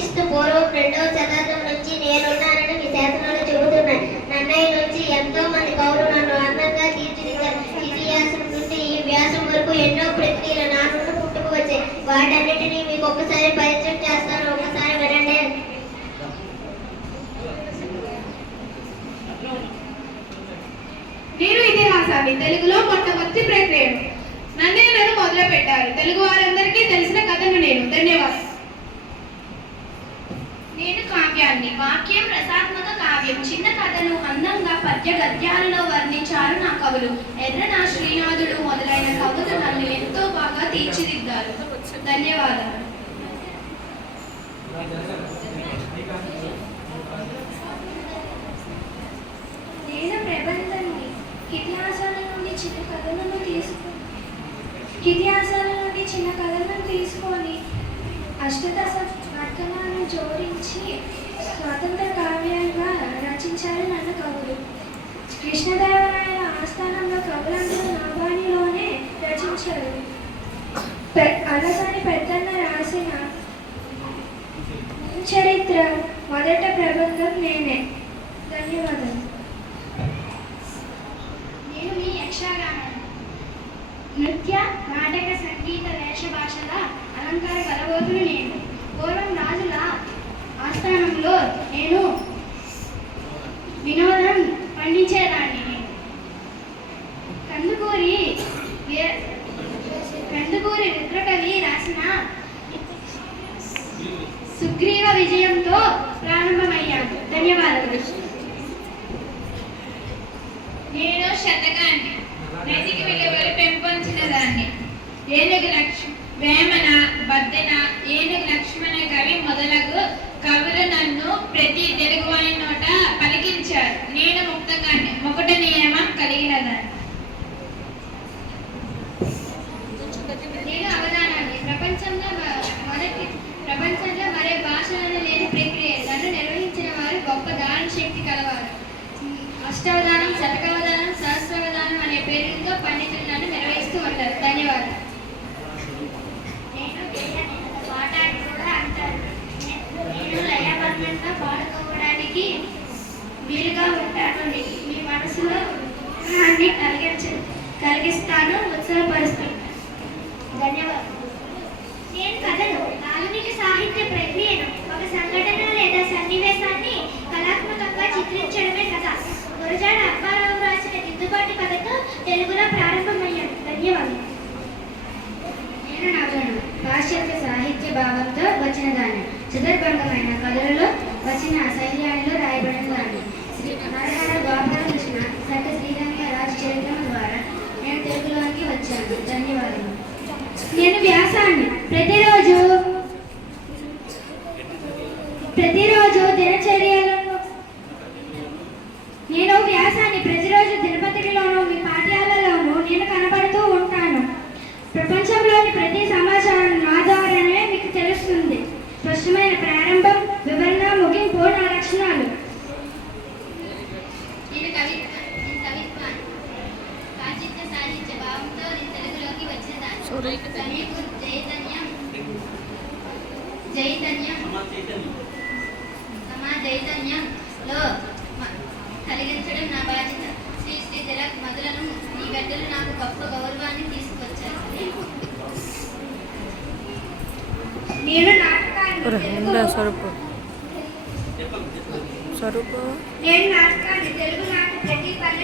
క్రీస్తు పూర్వం 2వ శతాబ్దం నుంచి నేనున్నానని మీ శాసనాలు చెబుతున్నాయి. నన్నయ్య నుంచి ఎంతో మంది కవులు నన్ను అందంగా తీర్చిదిద్దారు. ఇతిహాసం నుండి ఈ వ్యాసం వరకు ఎన్నో ప్రక్రియలు నా నుండి పుట్టుకు వచ్చాయి. వాటన్నిటినీ మీకు ఒక్కసారి పరిచయం చేస్తాను, ఒకసారి వినండి. నేను ఇతిహాసాన్ని తెలుగులో మొట్టమొదటి ప్రక్రియను నన్ను మొదలు పెట్టారు. తెలుగు వారందరికీ తెలిసిన కథను నేను. ధన్యవాదాలు. నేను కావ్యాన్ని. వాక్యం రసాత్మక కావ్యం. చిన్న కథను అందంగా పద్య గద్యాలలో వర్ణించారు నా కవులు. ఎర్రన శ్రీనాథుడు మొదలైన కవులు నన్ను ఎంతో బాగా తీర్చిదిద్దారు. ధన్యవాదాలు. నేను ప్రబంధాన్ని. ఇతిహాసాల నుండి చిన్న కథలను తీసుకొని అష్టదశ వర్తనాలను జోడించి స్వతంత్ర కావ్యంగా రచించారు నన్ను కవులు. కృష్ణదేవరాయల ఆస్థానంలో కవులందరూ నాబాణిలోనే రచించారు. అలసాని పెద్దన్న రాసిన చరిత్ర మొదట ప్రబంధం నేనే. ధన్యవాదాలు. నేను మీ యక్షగానం. నృత్య నాటక సంగీత వేష భాషల అలంకార కలబోతును నేను. పూర్వం రాజుల ఆస్థానంలో నేను వినోదం పండించేదాన్ని. కందుకూరి రుద్రకవి రాసిన సుగ్రీవ విజయంతో ప్రారంభమయ్యాను. ధన్యవాదాలు. నేను శతకాన్ని. నైతిక విలువలు పెంపొందిన దాన్ని. ఏనుగు వేమన, బద్దెన, ఏనుగు లక్ష్మణ కవి మొదలగు కవులు నన్ను ప్రతి తెలుగువాని నోట పలికించారు. నేను ముక్తకాన్ని. మొకట నియమం కలిగిన దాన్ని. నేను అవధానాన్ని. ప్రపంచంలో మరే భాషలను లేని ప్రక్రియ నన్ను నిర్వహించిన వారు గొప్ప దాన శక్తి కలవారు. అష్టావధానం, శతకావధానం, సహస్రావధానం అనే పేరుతో పండితులు నన్ను నిర్వహిస్తూ ఉంటారు. ధన్యవాదాలు. పాట కూడా అంటారు. నేను లయబద్ధంగా పాడుకోవడానికి వీలుగా ఉంటాను. మీ మనసులో అన్ని కలిగిస్తాను, ఉత్సాహపరుస్తాను. ధన్యవాదాలు. నేను కథను, ఆధునిక సాహిత్య ప్రక్రియను, ఒక సంఘటన లేదా సన్నివేశాన్ని కళాత్మకంగా చిత్రించడమే కథ. గురజాడ అప్పారావు రాసిన దిద్దుబాటు కథతో తెలుగులో ప్రారంభమయ్యాను. ధన్యవాదాలు. నేను నవలను. పాశ్చాత్య సాహిత్య భావంతో వచ్చిన దాన్ని. సుదర్భంగమైన కథలలో వచ్చిన శైలిలో రాయబడిన దాన్ని. శ్రీ నరహర గోపాలకృష్ణ సక శ్రీరంగ రాజు చరిత్ర ద్వారా నేను తెలుగులోకి వచ్చాను. ధన్యవాదాలు. నేను వ్యాసాన్ని. ప్రతిరోజు దినచర్యలను నేను వ్యాసాన్ని. ప్రతిరోజు దినపత్రికలోనూ మీ పాఠ్యాలలోనూ నేను కనబడుతూ ఉంటాను. ప్రపంచంలోని ప్రతి సమాచారం నా ద్వారానే మీకు తెలుస్తుంది. స్పష్టమైన ప్రారంభం, వివరణ, ముగింపు నా లక్షణాలు. నేను కవిత్వాన్ని. పాశ్చాత్య సాహిత్య భావంతో తెలుగులోకి వచ్చిన దాన్ని. చైతన్యంలో కలిగించడం నా బాధ్యత. శ్రీ శ్రీ తిలక్ మొదలను ఈ గడ్డలు నాకు గొప్ప గౌరవాన్ని తీసుకొచ్చారు. నేను నాటకాన్ని. నేను నాటకాన్ని. తెలుగు నాట ప్రతి పల్లె